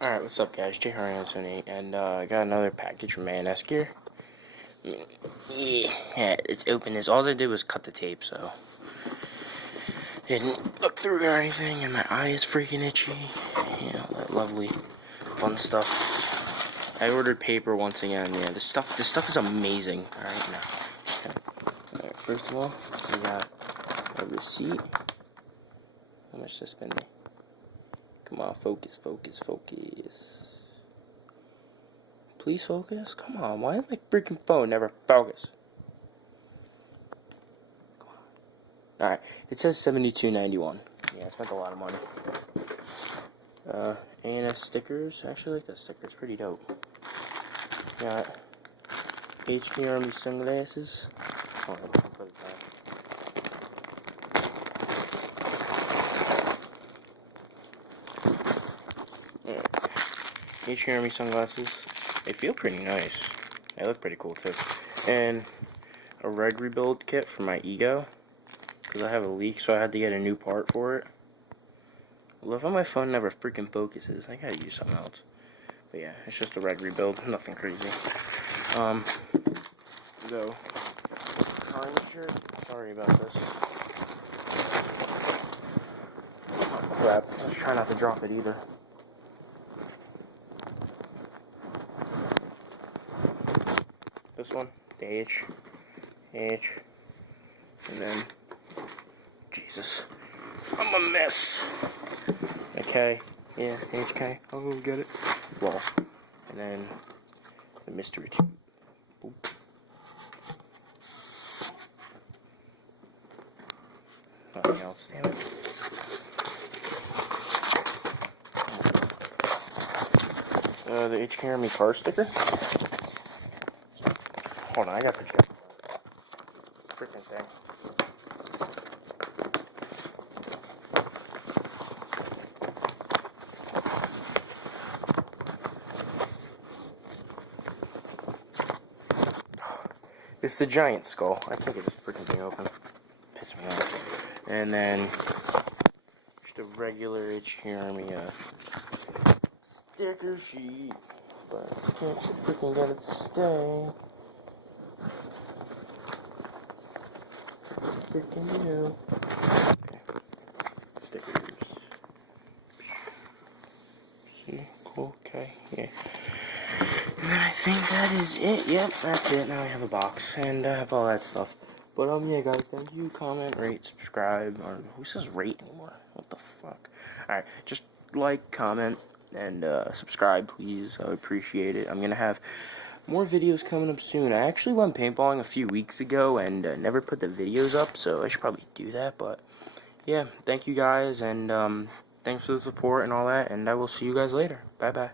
Alright, what's up guys, J. Anthony, and I got another package from Ansgear. Yeah, it's open. All I did was cut the tape, so didn't look through or anything, and my eye is freaking itchy. You know, that lovely, fun stuff. I ordered paper once again. Yeah, this stuff is amazing. Alright, now. Alright, first of all, we got a receipt. How much this spend me? Come on, focus. Please focus? Come on, why is my freaking phone never focus? Come on. Alright, it says $72.91. Yeah, I spent a lot of money. A&S stickers. I actually like that sticker, it's pretty dope. Got HP Army sunglasses. Hold on, I'll put it back. HP Army sunglasses. They feel pretty nice. They look pretty cool too. And a reg rebuild kit for my ego, because I have a leak, so I had to get a new part for it. I love how my phone never freaking focuses. I gotta use something else. But yeah, it's just a reg rebuild, nothing crazy. Time shirt. Sorry about this. Oh crap! Let's try not to drop it either. This one, the H, and then, Jesus, I'm a mess. Okay, yeah, HK, I'll go get it. Well, and then the mystery tube. Boop. Nothing else, damn it. The HK Army car sticker. Hold on, I got the check. Freaking thing. It's the giant skull. I can't get this freaking thing open. Piss me off. And then just a regular HK Army sticker sheet. But I can't freaking get it to stay. Freaking do. Okay. Stickers. See? Cool. Okay. Yeah. And then I think that is it. Yep, that's it. Now I have a box and I have all that stuff. But yeah, guys, thank you. Comment, rate, subscribe. Or who says rate anymore? What the fuck? Alright, just like, comment, and subscribe, please. I would appreciate it. I'm gonna have more videos coming up soon. I actually went paintballing a few weeks ago and never put the videos up, so I should probably do that. But yeah, thank you guys, and thanks for the support and all that, and I will see you guys later. Bye bye.